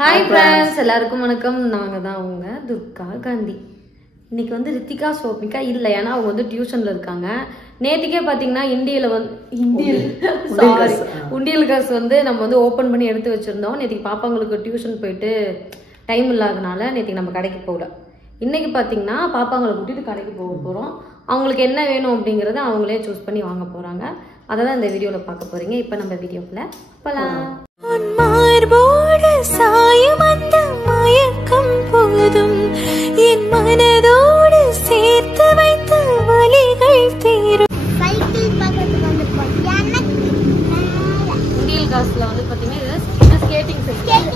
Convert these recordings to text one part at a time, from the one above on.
Hi friends, எல்லாருக்கும் வணக்கம். நாங்கள் தான் அவங்க துர்கா காந்தி. இன்னைக்கு வந்து ரித்திகா சோபிகா இல்லை, ஏன்னா அவங்க வந்து டியூஷனில் இருக்காங்க. நேற்றுக்கே பார்த்தீங்கன்னா உண்டியல் காசு வந்து நம்ம வந்து ஓப்பன் பண்ணி எடுத்து வச்சுருந்தோம். நேற்றுக்கு பாப்பாங்களுக்கு டியூஷன் போயிட்டு டைம் இல்லாதனால நேற்றுக்கு நம்ம கடைக்கு போகல. இன்றைக்கி பார்த்தீங்கன்னா பாப்பாங்களை கூட்டிகிட்டு கடைக்கு போக போகிறோம். அவங்களுக்கு என்ன வேணும் அப்படிங்கிறத அவங்களே சூஸ் பண்ணி வாங்க போகிறாங்க. அதை தான் இந்த வீடியோவில் பார்க்க போகிறீங்க. இப்போ நம்ம வீடியோக்குள்ள போகலாம். சாயம் அந்த மயக்கம் போதும் என் மனதோடு சேர்த்து வைத்த வலிகள் தீரும். உண்டியல் காசுல வந்து பாத்தீங்கன்னா ஸ்கேட்டிங் சைக்கிள்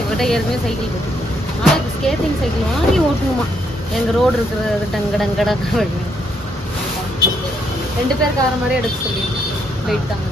இவர்கிட்ட ஏற்கனவே சைக்கிள் இருக்கு. ஆனா இது ஸ்கேட்டிங் சைக்கிள் வாங்கி ஓட்டணுமா? எங்க ரோடு இருக்கிற டங்கடங்கடா 2 பேருக்கு ஆகிற மாதிரி எடுக்க சொல்லி வெயிட் தாங்க.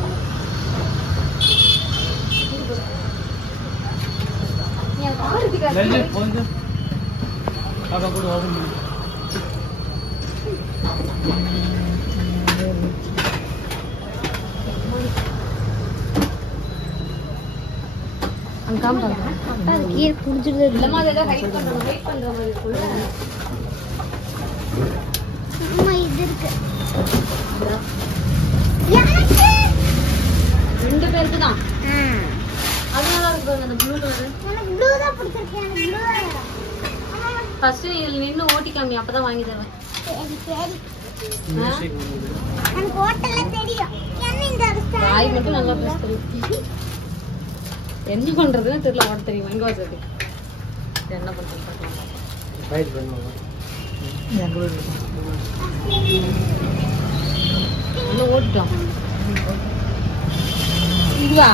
ரெண்டு பேருக்கு தான். அதனால அந்த ப்ளூ கலர் ஃபர்ஸ்ட் இதுல நின்னு ஓட்டி காமி, அப்பதான் வாங்கி தருவேன். வாய் மட்டும் நல்லா பேச தெரியும். என்ன பண்றதுன்னு தெரியல. ஓட்ட தெரியும். எங்க வசதி என்ன பண்றது ஓட்டலாம். இதுவா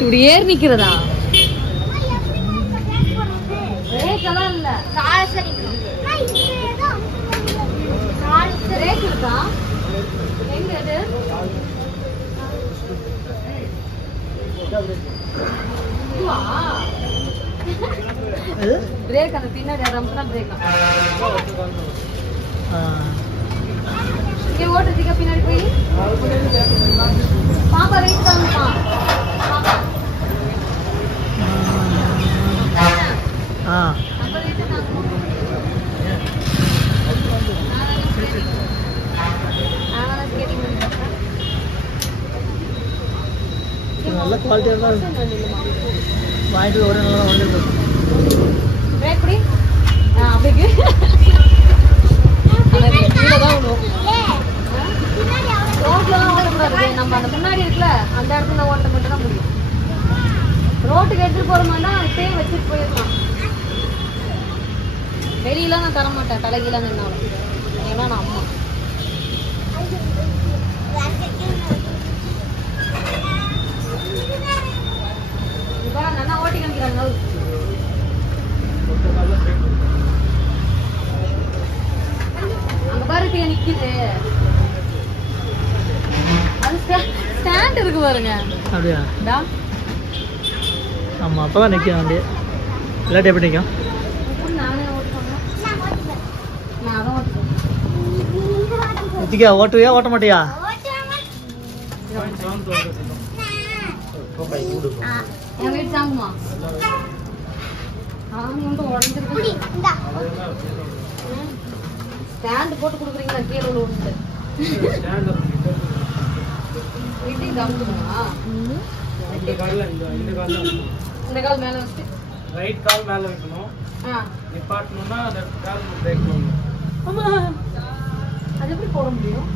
இப்படி ஏறி நிக்கிறதா? இல்ல பிரேக் அந்த பின்னாடி ரம்சனா பிரேக்கா இங்க ஓட்டுறதுக்கு பின்னாடி போய் பாப்பா வெயிட் பண்ணுமா? நல்ல குவாலிட்டியா தான் வாங்கிட்டு ஒரு நல்லா வந்துருக்கு. பிரேக் புடி. அப்படியே கீழே தான் விடுவோம். ரோட்ல தான் ஓடக்கூடாது. நம்ம அந்த முன்னாடி இருக்குல்ல அந்த இடத்துல ஓட்ட மட்டும் தான் முடியும். ரோட்டுக்கு எடுத்துட்டு போற மாதிரினா இப்பயே வச்சுட்டு போயிடலாம். வெளியெல்லாம் நான் தர மாட்டேன். தலைகீழ நின்னாலும். ஏன்னா நான் அம்மா நல்லா ஓட்டி காமிக்கிறாங்க. அங்க பாரு நிக்குது. அது ஸ்டாண்ட் இருக்கு பாருங்க. அப்படியா? ஆமா, அப்பதான் நிக்கும் வண்டி. இல்லாட்டி எப்படி நிக்கும்? நானே ஓட்டுவேன். நான் அதான் ஓட்டுவேன். ரித்திகா ஓட்டுவியா ஓட்ட மாட்டியா? என் வீட்டு சாங்குமா உடஞ்சிருக்கு. ஸ்டாண்ட் போட்டு கொடுக்குறீங்களா? கீழே விழுந்து இந்த கால் மேல வச்சு ரைட் கால் மேல வைக்கணும். நிப்பாட்டணும்னா லெஃப்ட் கால் பிரேக் பண்ணணும். ஆமா, அது எப்படி போட முடியும்?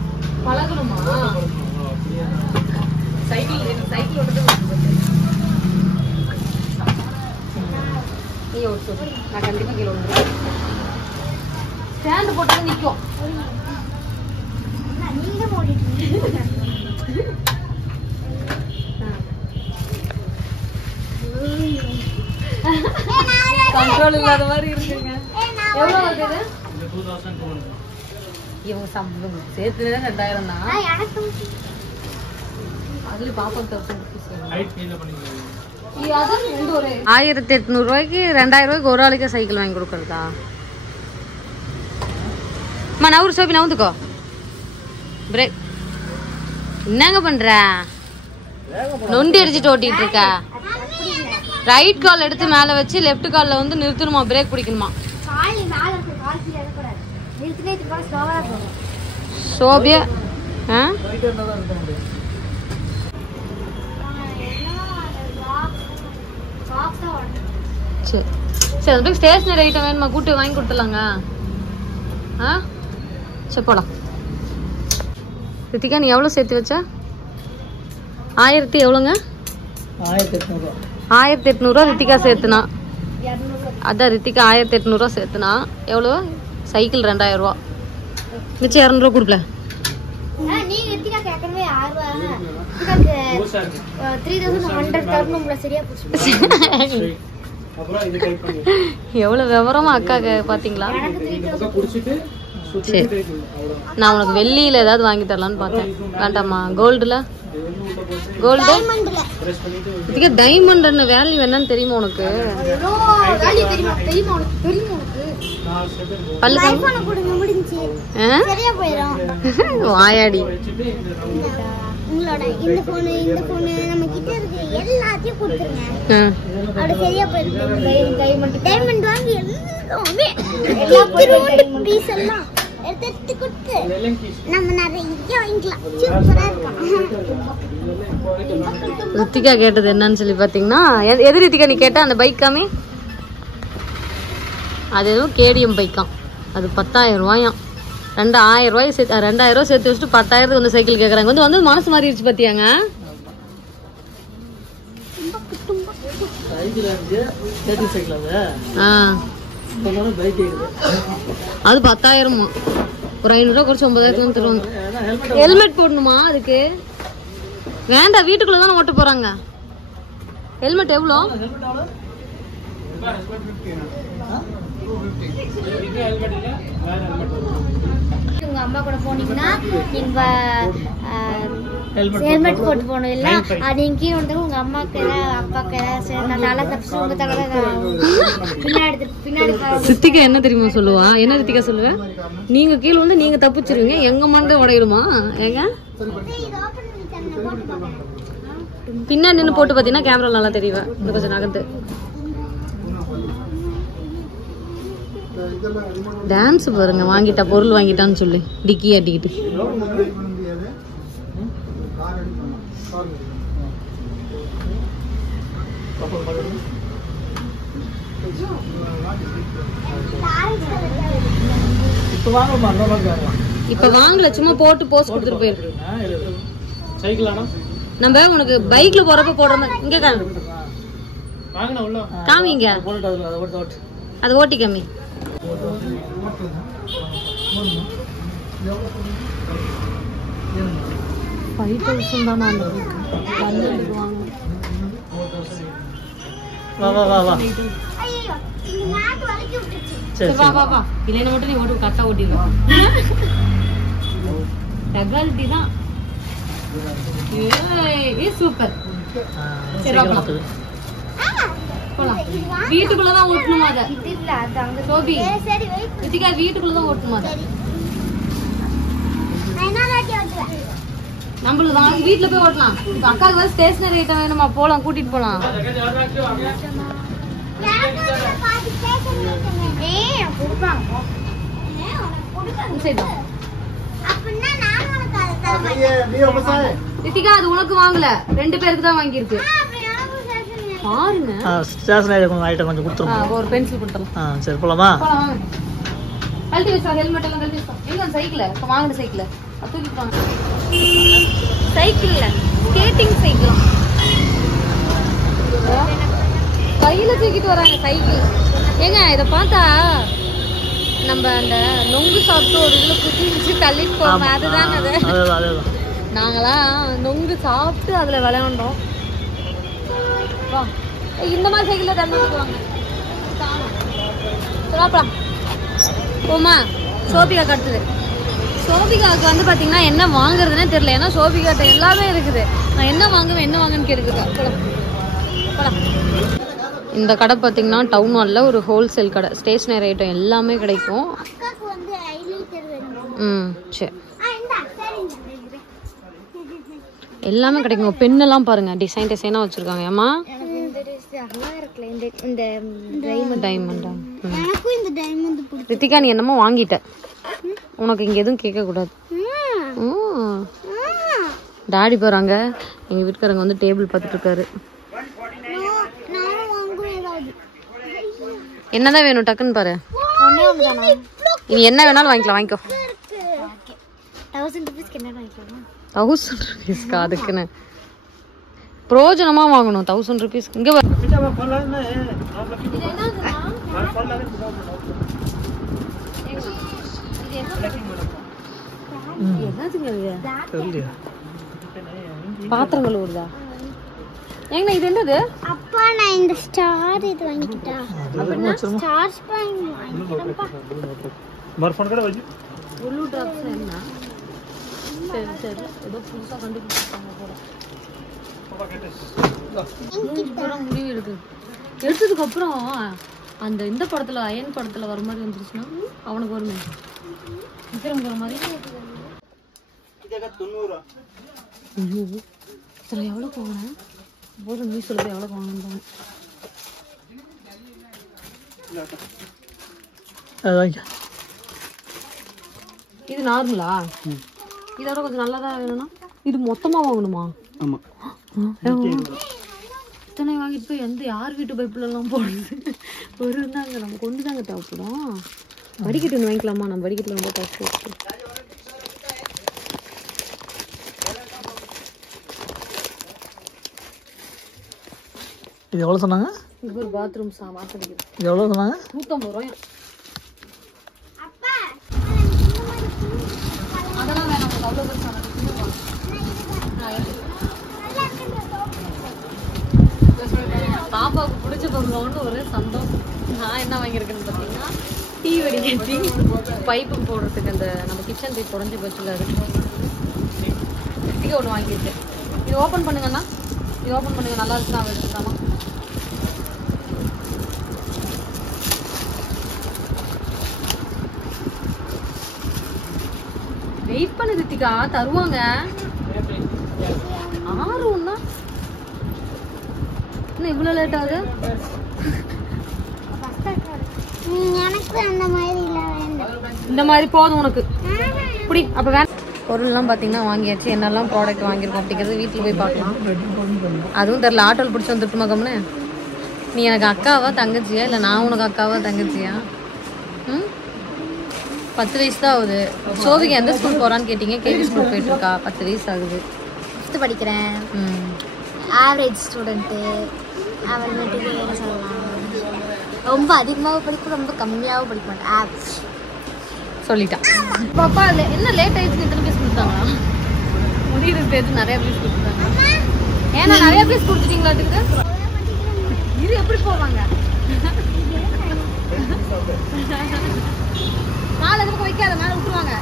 பழகணுமா? சைக்கிள் ஓட்டுறது நீ ஓட்டு. நான் கண்டிப்பா கீழே விழுந்துருவேன். ஸ்டாண்ட் போட்டு நிற்கும். கண்ட்ரோல் இல்லாத மாதிரி இருக்குங்க. எவ்வளவு வருது? இவங்க சம்பளம் சேர்த்து 2000 தான். அதுல பாப்பா 1800 ரூபாய்க்கு 2000 ரூபாய்க்கு ஒரு ஆளுக்கே சைக்கிள் வாங்கி கொடுக்கறதா? நவுறு சோபி நவுந்துக்கோ. பிரேக் என்னங்க பண்ற? நொண்டி அடிச்சுட்டு ஓட்டிட்டு இருக்கா? ரைட் கால் எடுத்து மேல வச்சு லெஃப்ட் கால்ல வந்து நிறுத்தணுமா, பிரேக் பிடிக்கணுமா. சோபியா சரி சரி, அது போய் ஸ்டேஷனரி ஐட்டம் வேணுமா, கூட்டு வாங்கி கொடுத்துலாங்க. சரி போலாம். ரித்திகா நீ எவ்வளோ சேர்த்து வச்ச? 1000 எவ்வளோங்க? 1800. 1800 ரித்திகா சேர்த்துனா. அதான் ரித்திகா 1800 சேர்த்துனா எவ்வளோ? சைக்கிள் 2000 ரூபா. மிச்சம் 200 கொடுக்கல. எவ்வளவு விவரமா அக்காக்கு பாத்தீங்களா? சரி, நான் உனக்கு வெள்ளியில ஏதாவது வாங்கி தரலான்னு பார்த்தேன். வேண்டாமா? கோல்டுல? கோல்டு இதுக்கு டைமண்ட் வேல்யூ என்னன்னு தெரியுமா உனக்கு? வாயாடி. இந்த போன் நம்ம கிட்ட இருக்கு எல்லாத்தையும் கொடுத்துருங்க. அது சரியா போயிருக்கு. டைமண்ட் வாங்கி எல்லாமே பீஸ் எல்லாம் எடுத்து கொடுத்து நம்ம நிறைய வாங்கிக்கலாம். சூப்பரா இருக்கும். ரித்திகா கேட்டது என்னன்னு சொல்லி பாத்தீங்கன்னா, எது ரித்திகா நீ கேட்ட? அந்த பைக் காமி. அது எதுவும் கேடிஎம் பைக்காம். அது 10,000 ரூபாயாம். 2000 ரூபாய் சேர்த்து 2000 ரூபாய் சேர்த்து வச்சுட்டு 10,000 வந்து சைக்கிள் கேட்குறாங்க. வந்து மனசு மாறிடுச்சு பார்த்தியாங்க. அது 10,000. ஒரு 500 ரூபா குறைச்சி 9,000 தருவாங்க. ஹெல்மெட் போடணுமா அதுக்கு? வேண்டாம், வீட்டுக்குள்ள தானே ஓட்ட போறாங்க. ஹெல்மெட் எவ்வளோ? உங்க அம்மா கூட போனீங்கன்னா நீங்க ஹெல்மெட் போட்டு போகணும். இல்ல நீங்க கீழே வந்து உங்க அம்மாக்கு அப்பாக்கு தலை தப்பிச்சு உங்க தலை பின்னாடி. ரித்திகா என்ன தெரியுமா சொல்லுவா? என்ன ரித்திகா சொல்லுவ? நீங்க கீழே வந்து நீங்க தப்பிச்சிருவீங்க, எங்க மண்டை உடையிடுமா? ஏங்க பின்னாடி நின்று போட்டு பாத்தீங்கன்னா கேமரா நல்லா தெரியுவா. இன்னும் கொஞ்சம் நகர்ந்து டான்ஸ் பாருங்க. வாங்கிட்டா பொருள் வாங்கிட்டான்னு சொல்லி டிக்கி ஆட்டிக்கிட்டு. இப்ப வாங்கல, சும்மா போட்டு போஸ்ட் கொடுத்துட்டு போயிருக்கு. நம்ம உனக்கு பைக்ல போறப்ப போடுற மாதிரி இங்க காமிங்க. அது ஓட்டி காமி. இல்லைன்னு மட்டும் நீ ஓட்டு கரெக்டா ஓட்டிடுவோம். சூப்பர். வீட்டுக்குள்ளதான் ஓட்டணுமா? சோபி ரித்திகா வீட்டுக்குள்ளதான் ஓட்டணுமா? நம்மளுக்கு வாங்கி வீட்டுல போய் ஓட்டலாம். இப்ப அக்காவுக்கு வேற ஸ்டேஷனரி ஐட்டம் வேணுமா? போலாம், கூட்டிட்டு போலாம். ரித்திகா அது உனக்கு வாங்கல, 2 பேருக்கு தான் வாங்கியிருக்கு. பாருங்க. ஸ்டேஷனரி ஐட்டம் கொஞ்சம் கொடுத்துருங்க. ஒரு பென்சில் கொடுத்துறலாம். சரி போலாமா? கழட்டி வச்சா ஹெல்மெட் எல்லாம் கழட்டி வச்சா. எங்க சைக்கிள் இப்ப வாங்கின சைக்கிள் தூக்கிட்டு வாங்க. சைக்கிள்ல ஸ்கேட்டிங் சைக்கிள் கையில தூக்கிட்டு வராங்க சைக்கிள். ஏங்க இத பார்த்தா நம்ம அந்த நொங்கு சாப்பிட்டு ஒரு இதுல குத்தி வச்சு தள்ளிட்டு போவோம், அதுதான் அது. நாங்களாம் நொங்கு சாப்பிட்டு அதுல விளையாண்டோம். இந்த மாதிரி சைக்கிள்ல தள்ளிட்டு வாங்க. போமா. சோபிகா கட்டுது. சோபிகாவுக்கு வந்து பாத்தீங்கன்னா என்ன வாங்குறதுன்னே தெரியல. ஏன்னா சோபிகாட்ட எல்லாமே இருக்குது. நான் என்ன வாங்குன்னு கேட்டுருக்கா. இந்த கடை பாத்தீங்கன்னா டவுன் ஹால்ல ஒரு ஹோல்சேல் கடை. ஸ்டேஷனரி ஐட்டம் எல்லாமே கிடைக்கும். சரி எல்லாமே கிடைக்கும். பெண்ணெல்லாம் பாருங்க டிசைனா வச்சிருக்காங்க. ஏமா அழகா இருக்குல்ல இந்த டைமண்ட். டைமண்டா? எனக்கும் இந்த டைமண்ட் பிடிக்கும். ரித்திகா நீ என்னமோ வாங்கிட்ட, உனக்கு இங்க எதுவும் கேட்க கூடாது. டாடி போறாங்க, எங்க வீட்டுக்காரங்க வந்து டேபிள் பார்த்துட்டு இருக்காரு. என்னதான் வேணும் டக்குன்னு பாரு. நீ என்ன வேணாலும் வாங்கிக்கலாம், வாங்கிக்கோ. 1000 ரூபீஸ்க்கு என்ன வாங்கிக்கலாம்? 1000 ரூபீஸ்க்கா? அதுக்குன்னு பிரயோஜனமா வாங்கணும். 1000 ரூபீஸ் இங்க வர பாத்திரங்கள் வருதா? ஏங்க இது என்னது? அப்பா நான் இந்த ஸ்டார் இது வாங்கிட்டா. அப்படினா ஸ்டார் ஸ்பான் வாங்கிட்டேன்ப்பா. மர்ஃபன் கூட வச்சு ப்ளூ டாப்ஸ் என்ன? சரி சரி, ஏதோ புதுசா கண்டுபிடிச்சாங்க போல. முடிவு எடுக்கு. எடுத்ததுக்கு அப்புறம் அந்த இந்த படத்துல அயன் படத்துல வர மாதிரி வந்துருச்சுன்னா அவனுக்கு வருமே, விக்ரம் வர மாதிரி. ஐயோ இதுல எவ்வளவு போகணும் போதும், நீ சொல்லுது எவ்வளவு போகணும். இது நார்மலா? இதோட கொஞ்சம் நல்லதா வேணும்னா இது மொத்தமா வாங்கணுமா? ஆமா. இத்தனை வாங்கிட்டு போய் எந்த யார் வீட்டு பைப்புல எல்லாம் போடுறது? ஒரு இருந்தாங்க நம்ம கொண்டு தாங்க தேவைப்படும். வடிகட்டு ஒன்று வாங்கிக்கலாமா? நம்ம வடிகட்டில் ரொம்ப காசு இருக்கு. இது எவ்வளவு சொன்னாங்க? இது ஒரு பாத்ரூம் வாசல். இது எவ்வளவு சொன்னாங்க? 150 ரூபாய். அதெல்லாம் வேணாம், நமக்கு அவ்வளோ பெருசாக பாப்பாவுக்கு பிடிச்ச பொருளோன்னு ஒரு சந்தோஷம். நான் என்ன வாங்கியிருக்கேன்னு பார்த்தீங்கன்னா டீ வடிகட்டி பைப்பு போடுறதுக்கு அந்த நம்ம கிச்சன் டீ குறைஞ்சி போச்சுல, அது ஒன்று வாங்கியிருக்கேன். இது ஓப்பன் பண்ணுங்கண்ணா, இது ஓப்பன் பண்ணுங்க. நல்லா இருக்குன்னா எடுத்துக்கலாமா? வெயிட் பண்ணு ரித்திகா, தருவாங்க. 6 ஒண்ணா? என்ன இவ்வளவு லேட் ஆகுது? எனக்கு அந்த மாதிரி இல்ல வேண்டாம். இந்த மாதிரி போதும் உனக்கு. புடி அப்ப வேணும். பொருள்லாம் பார்த்தீங்கன்னா வாங்கியாச்சு. என்னெல்லாம் ப்ராடக்ட் வாங்கியிருக்கோம் அப்படிங்கிறது வீட்டில் போய் பார்க்கலாம். அதுவும் தெரியல, ஆட்டோவில் பிடிச்சி வந்துட்டுமா கம்னு? நீ எனக்கு அக்காவா தங்கச்சியா இல்லை நான் உனக்கு அக்காவா தங்கச்சியா? 10 வயசு தான் ஆகுது. சோவிக்கு எந்த ஸ்கூல் போகிறான்னு கேட்டிங்க. கேவி ஸ்கூல் போயிட்டு இருக்கா. 10 வயசு ஆகுது. 5th படிக்கிறேன். Average student. அப்புறமேட்டுக்கு என்ன சொல்லலாம், ரொம்ப அதிகமாக படிக்கும், ரொம்ப கம்மியாகவும் படிக்க மாட்டேன். ஆவரேஜ் சொல்லிட்டான். பாப்பா என்ன லேட் ஆயிடுச்சு? எத்தனை பீஸ் கொடுத்தாங்களா? முடிகிற ஸ்டேஜ் நிறைய பீஸ் கொடுத்தாங்க. ஏன்னா நிறைய பீஸ் கொடுத்துட்டீங்களாட்டுக்குது. இது எப்படி போவாங்க? நாலு எதுக்கு வைக்காத, மேலே விட்டுருவாங்க.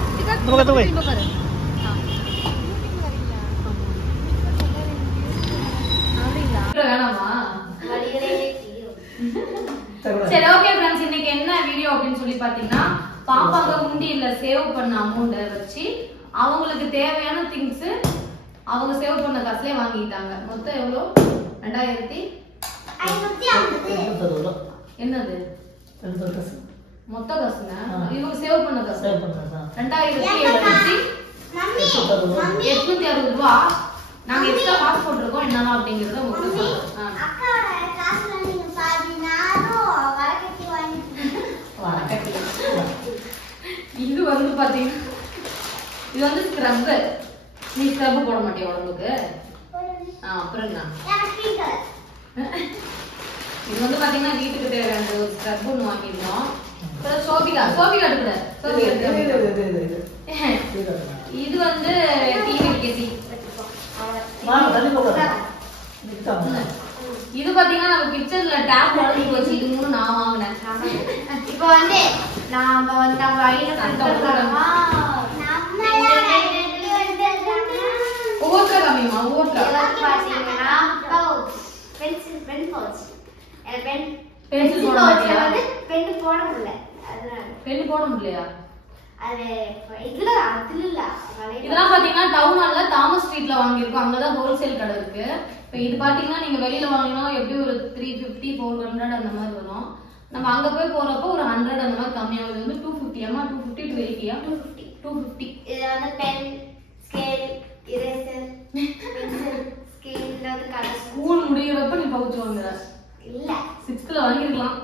பாரு வேணாமா? சரி ஓகே ஃப்ரெண்ட்ஸ், இன்னைக்கு என்ன வீடியோ அப்படின்னு சொல்லி பாத்தீங்கன்னா, பாப்பாங்க உண்டியில சேவ் பண்ண அமௌண்ட்டை வச்சு அவங்களுக்கு தேவையான திங்ஸ் அவங்க சேவ் பண்ண காசுலயே வாங்கிட்டாங்க. மொத்தம் எவ்வளோ? 2550. என்னது மொத்த காசுங்க? இவங்க சேவ் பண்ண காசு 2760 ரூபா. நாங்க எக்ஸ்ட்ரா காசு போட்டிருக்கோம். என்னன்னா அப்படிங்கறத உங்களுக்கு இது வந்து பாத்தீங்கன்னா, இது வந்து ஸ்க்ரப். நீ ஸ்க்ரப் போட மாட்டியா உடம்புக்கு? அப்புறம் இது வந்து பாத்தீங்கன்னா வீட்டுக்கு தேவையான ஒரு ஸ்க்ரப் ஒன்று வாங்கிருந்தோம். சோபிகா எடுக்கல. இது வந்து டிவி கேசி. இது பாத்தீங்கன்னா நம்ம கிச்சன்ல டேப் வாங்கி வச்சு இது மூணு நான் வாங்கினேன். இப்போ வந்து நாம வந்து நம்ம ஐடியா கண்டுபிடிக்கலாமா? ஒவ்வொருத்தர காமிமா, ஒவ்வொருத்தர பாத்தீங்கன்னா பென் பவுச். பென்சில் போட மாட்டியா? பென் போட முடியல. அதனால பென் போட முடியலையா? அது இதுல அதுல இல்ல. இதெல்லாம் பாத்தீங்கன்னா டவுன் ஹால்ல தாமஸ் ஸ்ட்ரீட்ல வாங்கியிருக்கோம். அங்கதான் ஹோல்சேல் கடை இருக்கு. இப்போ இது பார்த்தீங்கன்னா நீங்கள் வெளியில் வாங்கினா எப்படி ஒரு 350 400 அந்த மாதிரி வரும். நம்ம அங்கே போய் போகிறப்போ ஒரு 100 அந்த மாதிரி கம்மியாக வந்து 250 அம்மா 250 to 80 250. இது வந்து pen scale eraser pencil scale வந்து கலர். ஸ்கூல் முடிகிறப்ப நீ பவுச்சு வாங்குற இல்ல 6th வாங்கிருக்கலாம்.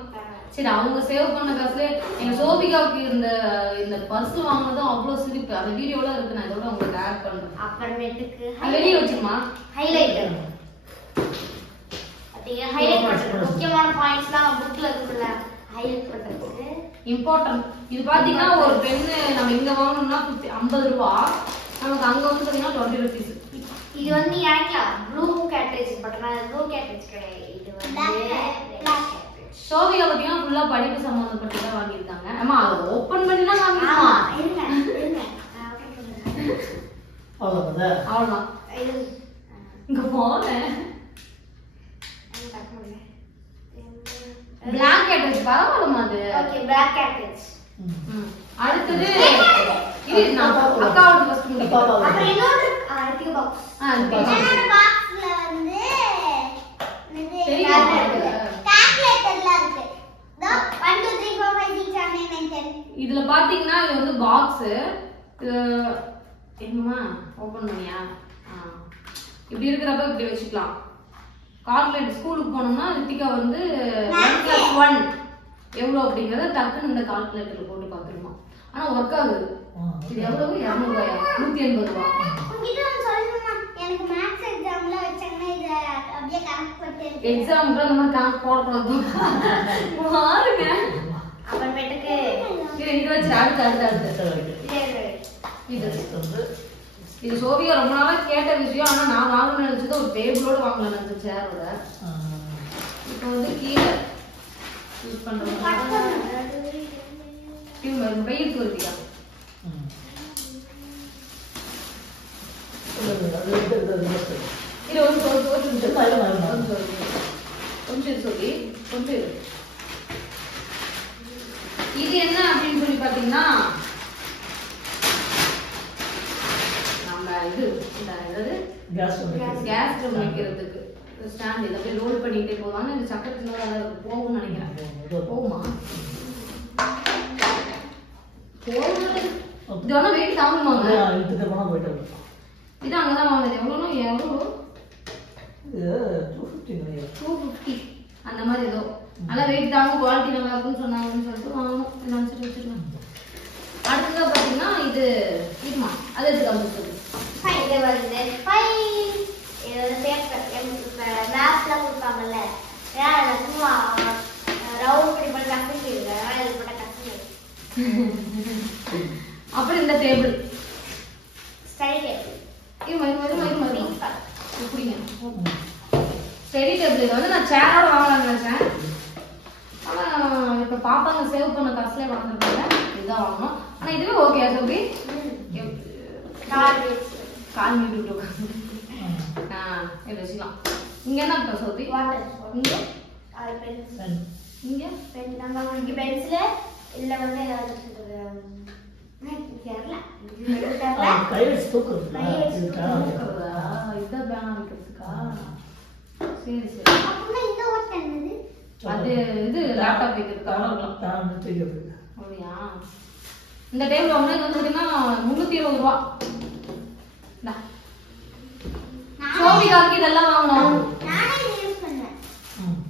சரி அவங்க சேவ் பண்ண காசுல எங்க சோபிகாவுக்கு இந்த பர்ஸ் வாங்கினதும் அவ்வளவு சிரிப்பு. அந்த வீடியோல இருக்கு, நான் இதோட உங்களுக்கு ஆட் பண்றேன். அப்புறமேட்டுக்கு வெளியே வச்சுமா ஹைலைட்டர். அதே ஹைலைட் பண்றது முக்கியமான பாயிண்ட்ஸ்லாம் புக்ல இருக்குல்ல, ஹைலைட் பண்றதுக்கு இம்பார்ட்டன்ட். இது பாத்தீங்கன்னா ஒரு பென்னு நம்ம இங்க வாங்கணும்னா 50 ரூபாய், நமக்கு அங்க வந்து பாத்தீங்கன்னா 20 rupees. இது வந்து ஏன்லாம் ப்ளூ கேட்ரேஜ் பட்டனா, ப்ளூ கேட்ரேஜ் கிடையாது, இது வந்து பிளாக் கேட்ரேஜ். சோபிகா பாத்தீங்கன்னா ஃபுல்லா படிப்பு சம்பந்தப்பட்டதா வாங்கியிருக்காங்க. அம்மா அதை ஓபன் பண்ணி தான் வாங்கிருக்கோம். இருங்க அவ்வளவுதான். இங்க போனேன் பிளாக் கேட்ரேஜ் பரவாயில்லமா அது. Okay black cartridge. அடுத்தது இது நான் அக்காவோட ஃபர்ஸ்ட் முடிப்போம். அப்புறம் இன்னொரு டியூ பாக்ஸ். இன்னொரு பாக்ஸ்ல வந்து கால்குலேட்டர்ல இருக்கு. 1 2 3 4 5 6 7 8 9 10. இதுல பாத்தீங்கன்னா இது வந்து பாக்ஸ். என்னமா ஓபன் பண்ணியா? இப்படி இருக்கிறப்ப இப்படி வச்சுக்கலாம். கால்குலேட்டர் ஸ்கூலுக்கு போனோம்னா ரித்திகா வந்து 1+1 எவ்வளவு அப்படிங்கறத டக்குன்னு இந்த கால்குலேட்டர்ல போட்டு பாத்துருமா. ஆனா ஒர்க் ஆகுது. இது எவ்வளவு? 200 ரூபாயா? 180 ரூபாய். உங்கிட்ட நான் சொல்லணுமா, எனக்கு மேத்ஸ் எக்ஸாம்ல வச்சாங்கன்னா இத அப்படியே கனெக்ட் பண்ணிட்டு எக்ஸாம்க்கு நம்ம கணக்கு போடக்கூடாது பாருங்க. அப்புறமேட்டுக்கு இது வச்சு அடுத்து இது சோபியா ரொம்ப நாளா கேட்ட விஷயம். ஆனா நான் வாங்கணும்னு நினைச்சது ஒரு டேபிளோட வாங்கலாம் அந்த சேரோட. இப்போ வந்து கீழே யூஸ் பண்றோம். வெயிட் வருவியா? இது என்ன அப்படின்னு சொல்லி பாத்தீங்கன்னா நம்ம இது கேஸ் ஸ்டவ் வைக்கிறதுக்கு ஸ்டாண்ட். இதை அப்படியே ரோல் பண்ணிட்டே போவாங்க. இந்த சக்கரத்தினால போகும்னு நினைக்கிறேன். போகுமா? இது ஒன்றும் வெயிட் தாங்குமாங்க. இது அங்கதான் வாங்குது. எவ்வளோ? 250 அந்த மாதிரி ஏதோ நல்லா வெயிட் தாங்க, குவாலிட்டி நல்லா இருக்குன்னு சொன்னாங்கன்னு சொல்லிட்டு வாங்கணும். நினைச்சிட்டு வச்சிருக்கேன். அடுத்ததா பாத்தீங்கன்னா இது இருக்குமா, அது எடுத்துக்காம இது வந்து ஃபைல். இது வந்து பேப்பர் மேப்ல கொடுப்பாங்கல்ல, சும்மா ரவுண்ட் இப்படி பண்ண கஷ்டம் இல்லை, இது பண்ண கஷ்டம் இல்லை. அப்புறம் இந்த டேபிள் ஸ்டடி டேபிள். எப்படிங்க ஸ்டடி டேபிள்? இது வந்து நான் சேரோட வாங்கலாம்னு நினைச்சேன். ஆனா இப்ப பாப்பாங்க சேவ் பண்ண காசுல வாங்கிருக்காங்க, இதுதான் வாங்கணும். ஆனா இதுவே ஓகே. சோபி கால் மீட்டு வச்சுக்கலாம். இங்க என்ன இருக்கா சோபி? வாட்டர். இங்க இங்க பென். நம்ம இங்க பென்சில் இல்ல வந்து ஏதாவது தெரியல. கை வச்சு தூக்குறதா? இதான் பேனா வைக்கிறதுக்கா? சரி சரி. அப்படின்னா இந்த ஓட்ட என்னது? அது இது லேப்டாப் வைக்கிறதுக்கா? அப்படியா? இந்த டேபிள் வாங்கினா இது வந்து பார்த்தீங்கன்னா 320 ரூபா. சோபிகாவுக்கு இதெல்லாம் வாங்கணும்.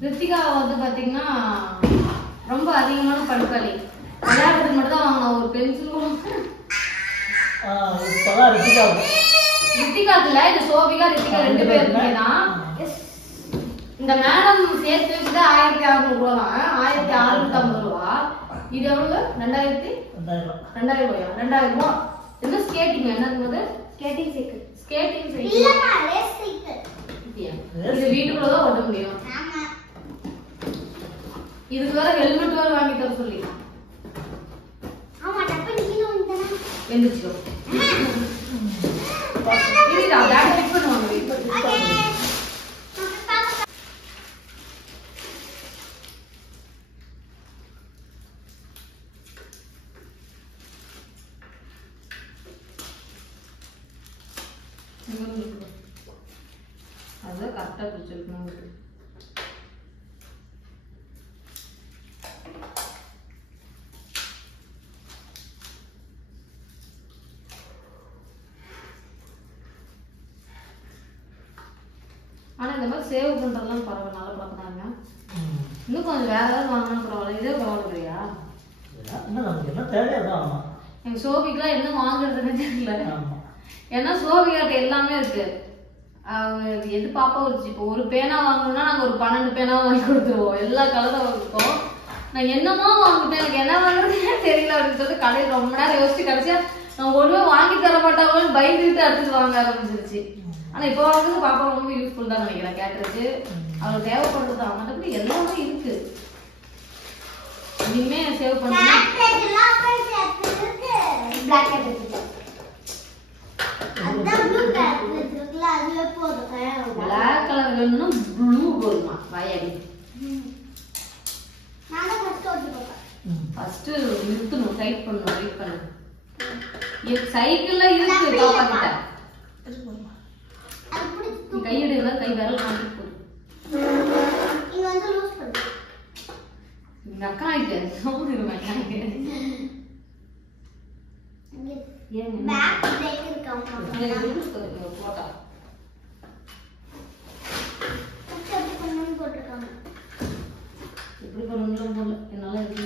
ரித்திகா வந்து பாத்தீங்கன்னா ரொம்ப அதிகமான படுக்காளி. விளையாடுறதுக்கு மட்டும் தான் வாங்கணும். ஒரு பென்சிலும் ரித்திகாக்கு இல்ல, இது சோபிகா ரித்திகா 2 பேருக்குமே தான். இந்த மேடம் சேர்த்து வச்சுட்டு 1600 ரூபா தான், 1650 ரூபா. இது எவ்வளவு? 2000 ரூபாயா? 2000 ரூபா. என்ன ஸ்கேட்டிங்? என்னது? Skating cycle. ஸ்கேட்டிங் சைக்கிள் இல்லமா, ரேஸ் சைக்கிள். இது வீட்டுக்குள்ள தான் ஓட்ட முடியும். ஆமா. இதுக்கு வேற ஹெல்மெட் வேற வாங்கி தர சொல்லி. ஆமா, டப்ப நீங்க வந்தனா எந்திரிச்சோ. இதுடா பேக் ஃபிட் பண்ணுவாங்க. அது கரெக்டா கரெக்டா பிடிச்சிருக்கணும். ஆனா இந்த மாதிரி சேவ் பண்றதெல்லாம் பரவாயில்ல, நல்லா பார்க்கறாங்க. இன்னும் கொஞ்சம் வேற ஏதாவது வாங்கினா பரவாயில்ல, இதே பரவாயில்லையா? என்ன நமக்கு என்ன தேவையோ அதான். ஆமா எங்க சோபிக்கெல்லாம் என்ன வாங்குறதுன்னு தெரியல. ஏன்னா சோபிகாட்ட எல்லாமே இருக்கு. எது பாப்பா வச்சு இப்போ ஒரு பேனா வாங்கணும்னா நாங்க ஒரு 12 பேனா வாங்கி கொடுத்துருவோம், எல்லா கலரும் இருக்கும். நான் என்னமோ வாங்கிட்டேன், எனக்கு என்ன வாங்குறதுன்னே தெரியல அப்படின்னு சொல்லிட்டு கடையில் ரொம்ப நேரம் யோசிச்சு கடைசியா நான் ஒண்ணுமே வாங்கி தர மாட்டாங்கன்னு பயந்துட்டு அடுத்து வாங்க ஆரம்பிச்சிருச்சு. ஆனா இப்போ வாங்குறது பாப்பா ரொம்ப யூஸ்ஃபுல் தான் நினைக்கிறேன். கேட்டுருச்சு அவளுக்கு தேவைப்படுறது மற்றபடி எல்லாமே இருக்கு. இனிமே சேவ் பண்ணி பிளாக் கலர் வேணும்னா ப்ளூ போதுமா வாயாடி. ஃபர்ஸ்ட் நிறுத்தணும், டைட் பண்ணணும், டைட் பண்ணணும். சைக்கிள்ல இருக்கு பாப்பா கிட்ட. கையெடு கை விரல் மாட்டி போகுது. எங்க அக்கா ஆயிட்டு சோதிருமா போட்டா எப்படி பண்ணணும் போல என்னால இருக்கு.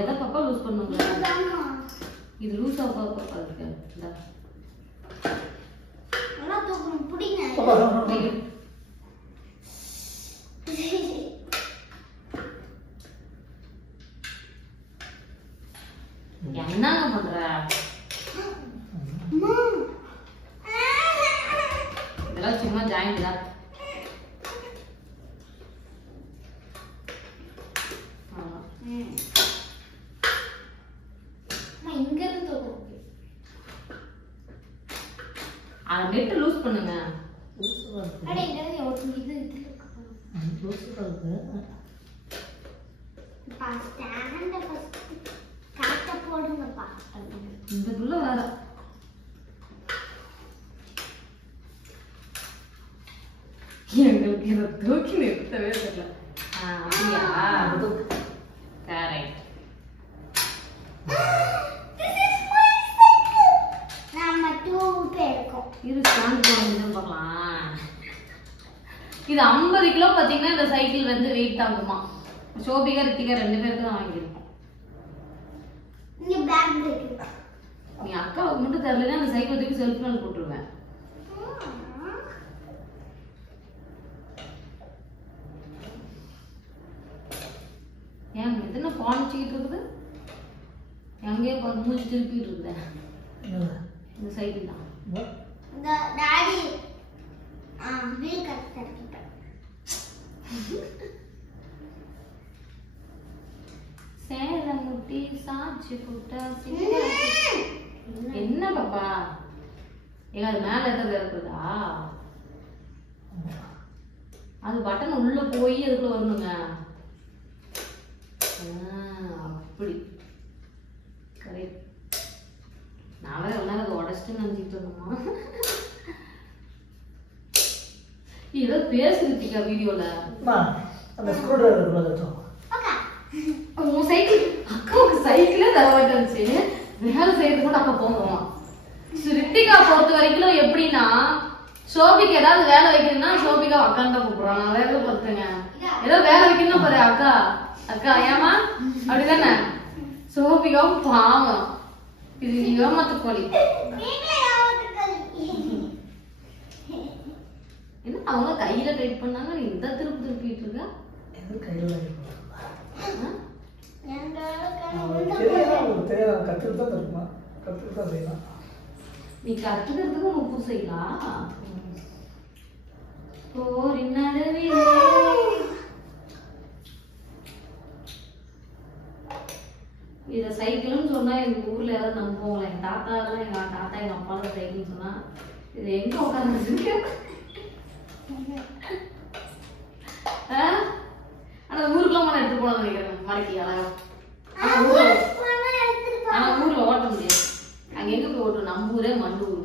எதை பாப்பா லூஸ் பண்ணுங்க? இது லூஸா பாப்பா இருக்கு. என்னங்க பண்ற? இதெல்லாம் சும்மா ஜாயிண்ட் தான். இங்க இருந்து அதை நெட் லூஸ் பண்ணுங்க. இந்த புள்ள வேற எங்களுக்கு இதை தூக்கி நிறுத்தவே தெரியல. அப்படியா? கரெக்ட். இது ஸ்டாண்ட் போடுறது பார்க்கலாம். இது 50 கிலோ பாத்தீங்கன்னா இந்த சைக்கிள் வந்து வெயிட் ஆகுமா? சோபிகா ரித்திகா 2 பேருக்கு தான் வாங்கியிருக்கோம். நீ அக்காவுக்கு மட்டும் தெரியலன்னா அந்த சைக்கிள் தூக்கி செல்ஃப் மேல போட்டுருவேன். ஏன் எத்தனை பாணிச்சுக்கிட்டு இருக்குது? எங்கேயே பார்த்து மூச்சு திருப்பிட்டு இருந்தேன். இந்த சைக்கிள் தான் சேலம் முட்டி சாட்சி புட்டா. என்ன பாப்பா எங்க அது மேல எதாவது இருக்குதா? அது பட்டன் உள்ள போய் அதுக்குள்ள வரணுங்க. அப்படி கரெக்ட். நான் வேற எல்லாரும் அதை உடச்சிட்டு நினைச்சிட்டு இருந்தோமா? ஏதோ பேசுறீங்க வீடியோல. உன் சைக்கிள் அக்காவுக்கு சைக்கிளே தரவாட்டுச்சு. வேலை செய்யறது கூட அக்கா போகணும். ரித்திகா பொறுத்த வரைக்கும் எப்படின்னா சோபிக்கு ஏதாவது வேலை வைக்கணும்னா சோபிகா அக்கான்னு தான் கூப்பிடுறாங்க. வேலை பொறுத்துங்க ஏதோ வேலை வைக்கணும் பாரு அக்கா அக்கா ஏமா அப்படிதானே? சோபிகாவும் பாவம். இது ஏமாத்து கோழி. என்ன அவங்க கையில டைட் பண்ணாங்க, நீ இந்த திருப்பி திருப்பிட்டு இருக்க? நீ கத்துக்கிறதுக்கு உனக்கு செய்யலாம். இத சைக்கிள்னு சொன்னா எங்க ஊர்ல யாராவது நம்புவாங்களா? எங்க தாத்தா எல்லாம் எங்க தாத்தா எங்க அப்பா சைக்கிள் சொன்னா இது எங்க உட்கார்ந்து ஆனா ஊருக்குலாம் எடுத்து போன நினைக்கிறேன் மடக்கி அழகா. நம்ம ஊரே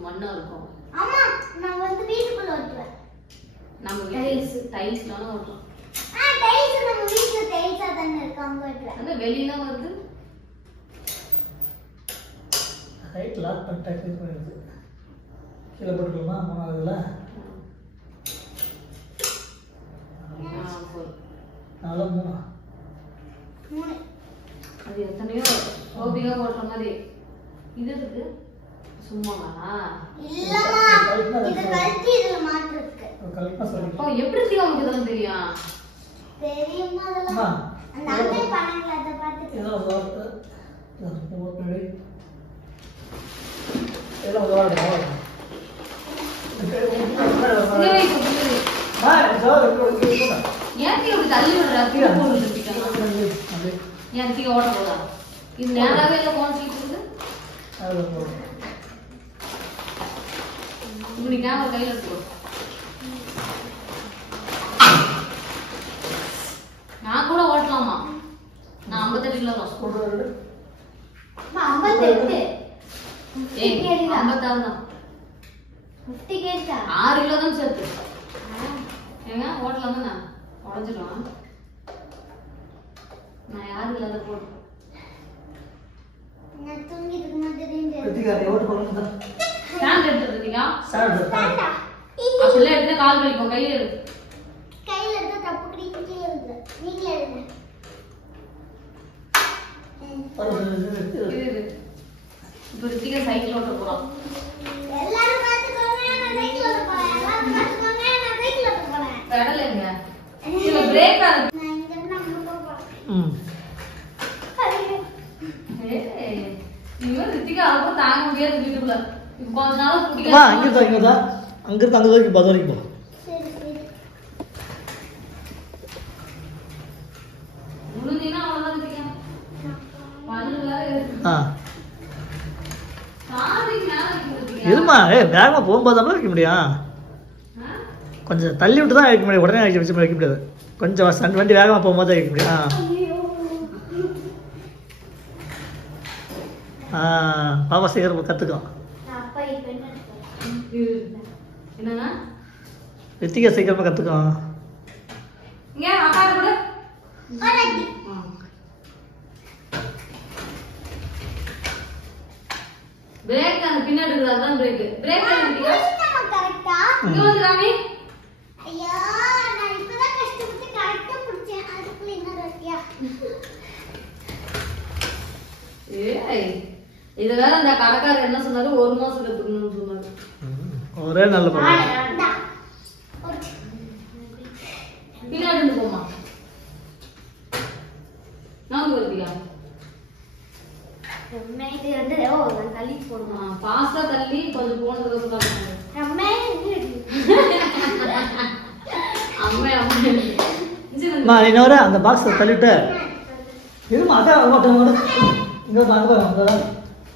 மண்ணா இருக்கும். ஆமா நான் வந்து வீட்டுக்குள்ள ஓட்டுவேன். நம்ம டைல்ஸ்லாம் ஓட்டுறோம். டைல்ஸ் நம்ம வீட்ல டைல்ஸா தான இருக்கு அங்க ஓட்டுவேன். அந்த வெளியில வருது. ஹைட் லாக் பண்ணி டைப் பண்ணிடுது. கீழே போட்டுக்கலாமா மூணாவதுல? நாலு மூணு. அது எத்தனையோ சோபிகா போடுற மாதிரி இது இருக்கு. சும்மாவா? இல்லம்மா இது கல்ட்டி இதுல மாற்று இருக்கு. கல்பனா சொல்லி. எப்படி உங்களுக்கு இதெல்லாம் தெரியும்? தெரியுமா அதெல்லாம்? அந்த அண்ணே பண்ணல அத பார்த்து. ஏதோ வார்த்தை. போடுறேன். ஏதோ வார்த்தை. ஏன் இப்படி தள்ளி விடுற? ஏன் தீ ஓட போதா? இது நேராவே இல்ல போன் சீட் இருக்கு. இப்படி கேமரா கையில இருக்கு. நான் கூட ஓட்டலாமா? நான் 58 கிலோ தான். 58. ஏய் 56 தான். 50 கேட்டா 6 கிலோ தான் சேர்த்து. ஏங்க ஓட்டலாம் தானே? உடஞ்சிடும். நான் யாரும் இல்லாத போட்டு நான் தூங்கிட்டு இருக்கும்போது தெரிஞ்சு வெற்றிகாரி ஓட்டு போடுங்க. ஸ்டாண்ட் எடுத்துட்டீங்க? ஸ்டாண்ட். அப்படியே எடுத்து கால் வலிக்கும். கையில எடு. கையில எடுத்து தப்பு கீழே எழுது. நீங்களே எழுதுங்க. இப்போ ரித்திகா சைக்கிள் ஓட்ட போறோம். எல்லாரும் பாத்துக்கோங்க நான் சைக்கிள் ஓட்ட போறேன். எல்லாரும் பாத்துக்கோங்க நான் சைக்கிள் ஓட்ட போறேன். பெடல் எங்க? இல்ல பிரேக் ஆ. நான் இங்க இருந்து அங்க போறேன். ஏய் இவன் ரித்திகா அப்ப தாங்க முடியாது வீட்டுக்குள்ள. இப்போ கொஞ்ச நாள் வா குடிக்க. அங்க தான் அங்க இருந்து அந்த வரைக்கும் பஸ் வரைக்கும் போ. சரி சரி. உளுந்தீனா அவ்வளவுதான் ரித்திகா. பல்லுல சாதிக்கு மேல வைக்கிறீங்க. இருமா வேகமா போகும்போது தான் வைக்க முடியும். கொஞ்சம் தள்ளி விட்டு தான் வைக்க முடியும். உடனே வைக்க முடியாது. கொஞ்சம் வண்டி வேகமாக போகும்போது தான் வைக்க முடியும். பாப்பா சீக்கிரம் கற்றுக்கும். அப்பா இப்ப என்ன என்னன்னா ரித்திகா சீக்கிரமாக கற்றுக்கும். இங்க அக்கா கூட கரெக்ட். பிரேக் அந்த பின்னாடி இருக்குறது அதான் பிரேக். பிரேக் பண்ணிட்டீங்க. நம்ம கரெக்ட்டா? இங்க வந்து ராமி. ஐயோ நான் இப்பதான் கஷ்டப்பட்டு கரெக்ட்டா புடிச்சேன். அதுக்குள்ள என்ன ரத்தியா? ஏய் இது வேற அந்த கடைக்காரர் என்ன சொன்னாரு? 1 மாசம் கத்துக்கணும்னு சொன்னாரு. ஒரே நல்ல படம். இந்தா. பின்னாடி இருந்து போமா. நான் வருதியா? இது வந்து நான் தள்ளி போடுமா. பாஸ்தா தள்ளி கொஞ்சம் போனதுக்கு அப்புறம் அம்மா அம்மா இன்னொரு அந்த பாக்ஸை தள்ளிவிட்டு இருமா அதான் ஓட்ட இங்கே அங்கே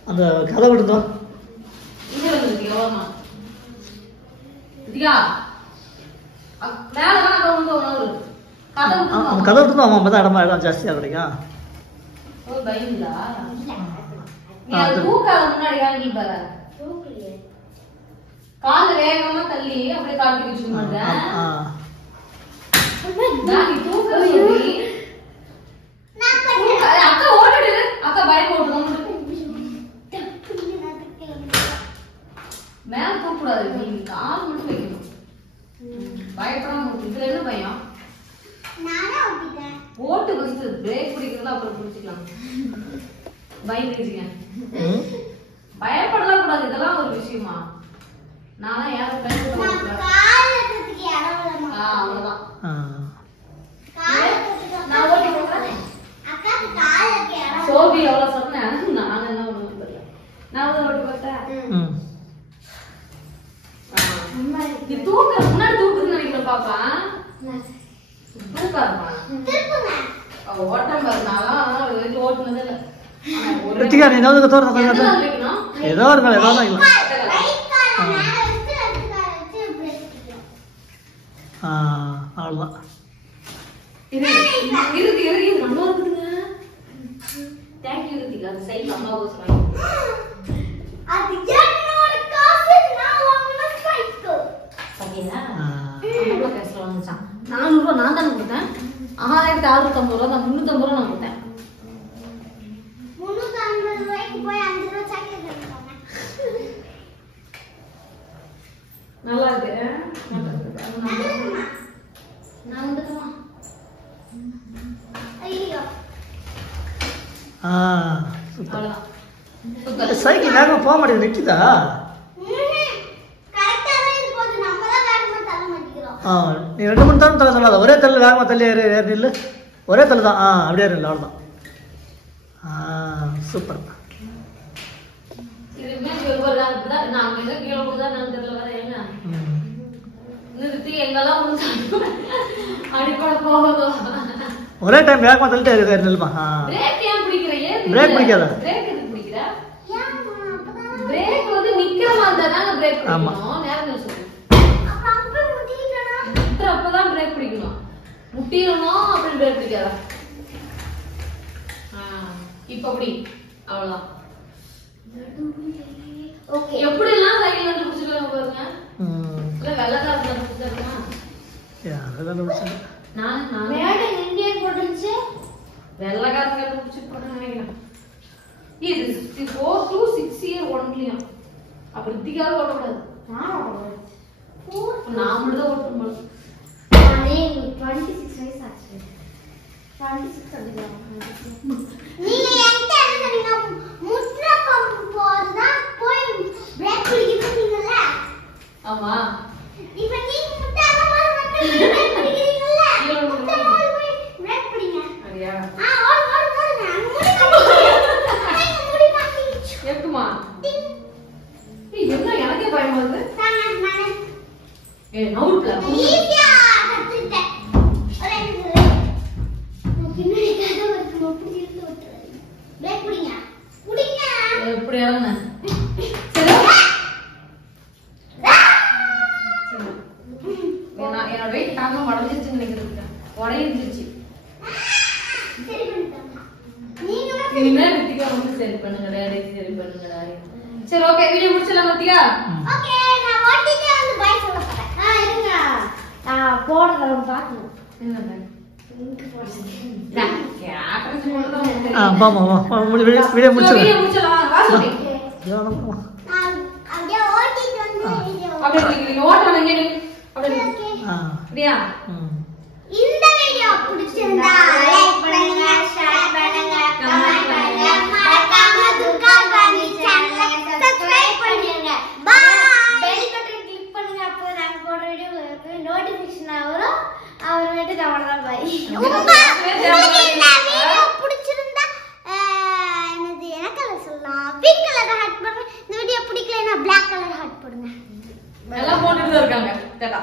அந்த கதை விட்டுந்தோம். இங்க வந்துருக்கீங்க ஓரமா. தியா மேல தான் வந்து உணவு கதை அந்த கதை விட்டுந்தோம். அம்மா தான் இடம் ஜாஸ்தியாக கிடைக்கும். ஓ பயங்களா? நீ அது தூக்காத முன்னாடி வாங்கி பாரு. தூக்கலையே. கால வேகமா தள்ளி அப்படியே காட்டி வச்சு மாட்டேன். நான் நீ தூக்க சொல்லி நான் பண்ணேன். அக்கா ஓடிடு. அக்கா பைக் ஓட்டுறோம். மேல தூக்க கூடாது. நீ கால் மட்டும் வைக்கணும். பயப்படாம இதுல என்ன பயம்? நானே ஓட்டிட்டேன். ஓட்டு ஃபர்ஸ்ட் பிரேக் பிடிக்கிறத அப்புறம் பிடிச்சிக்கலாம். பயந்துட்டீங்க. பயப்படலாம் கூடாது. இதெல்லாம் ஒரு விஷயமா? நான் யாரும் கையில நான் கால் எடுத்துக்கு இடவலமா. அவ்வளவுதான். கால் எடுத்துக்கு நான் ஓட்டி போறேன். அக்காக்கு கால் எடுக்க இடம். சோபி எவ்வளவு சொன்னேன். நான் என்ன பண்ணுவேன் தெரியல. நான் வந்து ஓட்டி பார்த்தேன். நீ தூக்க முன்னாடி தூக்குதுன்னு நினைக்கிறேன் பாப்பா. தூக்காதுமா. திருப்புங்க. ஓட்டம் பாருனாலும் ஓட்டுனது இல்லை. ரித்திகா நீ ஏதாவது தோற எதுதான் வைக்கணும்? ஏதோ ஒரு மேலே ஏதாவது வைக்கலாம். ரைட் கால மேல வச்சு லெஃப்ட் கால வச்சு பிரேக் பிடிக்கணும். அவ்வளோதான். இருக்கு நல்லா இருக்குதுங்க. தேங்க்யூ ரித்திகா. அது சைட்ல அம்மா கோஸ் வாங்கி. அது என்னோட நல்லா இருக்கு. நான் வந்துட்டுமா? ஐயோ அவ்வளவுதான். சூப்பர். சைக்கிள் வேகமாக போக மாட்டேங்குது, நிற்கிதா? கரெக்டா தான் இது போகுது, நம்ம தான் வேகமா தள்ள மாட்டேங்கிறோம். நீ 2-3 தரம் தள்ள சொல்லாத, ஒரே தள்ளு வேகமாக தள்ளி ஏறு ஏறு நில்லு. ஒரே தள்ளு தான். அப்படியே இல்லை, அவ்வளோதான். சூப்பர். இதுமே சொல்லுவாங்க அப்படிதான். நான் அங்க எங்க கீழே போகுதா நான் தெரியல வர ஏங்க. நிறுத்தி எங்கெல்லாம் வந்து அடிப்படை போகுதோ. ஒரே டைம் வேகமாக தள்ளிட்டு ஏறு நில்லுமா. பிரேக் ஏன் பிடிக்கிற? ஏன் பிரேக் பிடிக்காத. பிரேக் எதுக்கு பிடிக்கிற? பிரேக் வந்து நிக்கிற மாதிரி தானங்க பிரேக் பிடிக்கணும். நேரம் சொல்லு. அப்புறம் அங்க போய் முட்டிட்டேனா? அப்பதான் பிரேக் பிடிக்கணும். முட்டிடணும் அப்படி பிரேக் பிடிக்காத. இப்ப அப்படி அவ்வளவுதான். ஓகே. எப்படி எல்லாம் சைக்கிள் வந்து பிடிச்சிருக்காங்க பாருங்க. இல்ல வெள்ளக்காரத்துல பிடிச்சிருக்கா? நான் மேட இந்தியா போட்டுச்சு. வெள்ளக்காரங்க பிடிச்சிருப்பாங்க நினைக்கிறேன். இது 4 to 6 year ஒன்லியா. அப்ப ரித்திகார ஓட்டக்கூடாது. நான் மட்டும் தான் ஓட்டணும். நானே 26 வயசு ஆச்சு. 26 அப்படிதான். நீங்க என்கிட்ட என்ன சொன்னீங்க? முட்ற பம்பு போறதா போய் பிரேக் பிடிக்கிறீங்கல்ல? ஆமா. இப்ப நீங்க முட்டாத மாதிரி வந்து பிரேக் பிடிக்கிறீங்கல்ல? முட்டாத போய் பிரேக் பிடிங்க. சரியா? ஓடுங்க. முடி மாட்டிச்சு. இருக்குமா? என்ன எனக்கே பயமா இருக்கு. நானே நவுட்ல ஈஸியா கத்துட்டேன். ஒரே நிமிஷம். பின்னாடி கதை வந்து முட்டி இருந்து விட்டுறாதீங்க. பிரேக் பிடிங்க. பிடிங்க. எப்படி இறங்க? என்னோட வெயிட் தாங்க உடஞ்சிருச்சுன்னு நினைக்கிறேன். உடைஞ்சிருச்சு. சரி பண்ணிட்டாங்க. நீங்க இனிமே ரித்திகா வந்து சரி பண்ணுங்கடா, சரி பண்ணுங்கடா. சரி ஓகே, வீடியோ முடிச்சலாம் ரித்திகா. ஓகே, நான் ஓட்டிட்டே வந்து பை சொல்ல போறேன். இருங்க. நான் போறத பாக்கணும். என்னங்க? இங்க போறது. வீடியோ முடிச்சிடலாம். வீடியோ முடிச்சலாம். வா சொல்லி. அப்படியே ஓட்டிட்டு வந்து வீடியோ. அப்படியே நீங்க ஓட்டணும் எங்க நீ? அப்படியே. ஓகே. அப்படியா? இந்த வீடியோ பிடிச்சிருந்தா லைக் பண்ணுங்க, ஷேர் பண்ணுங்க, கமெண்ட் பண்ணுங்க, மறக்காம துர்கா காந்தி சேனலை சப்ஸ்கிரைப் பண்ணிருங்க. பை. பெல் பட்டன் கிளிக் பண்ணுங்க, அப்போ நாங்க போடுற வீடியோ நோட்டிபிகேஷன் வரும். அப்புறமேட்டு அவ்வளவுதான். பை. உங்களுக்கு இந்த வீடியோ பிடிச்சிருந்தா என்னது என்ன கலர் சொல்லலாம்? பிங்க் கலர் ஹார்ட் போடுங்க. இந்த வீடியோ பிடிக்கலனா Black கலர் ஹார்ட் போடுங்க. எல்லாம் போட்டுட்டு இருக்காங்க. கேட்டா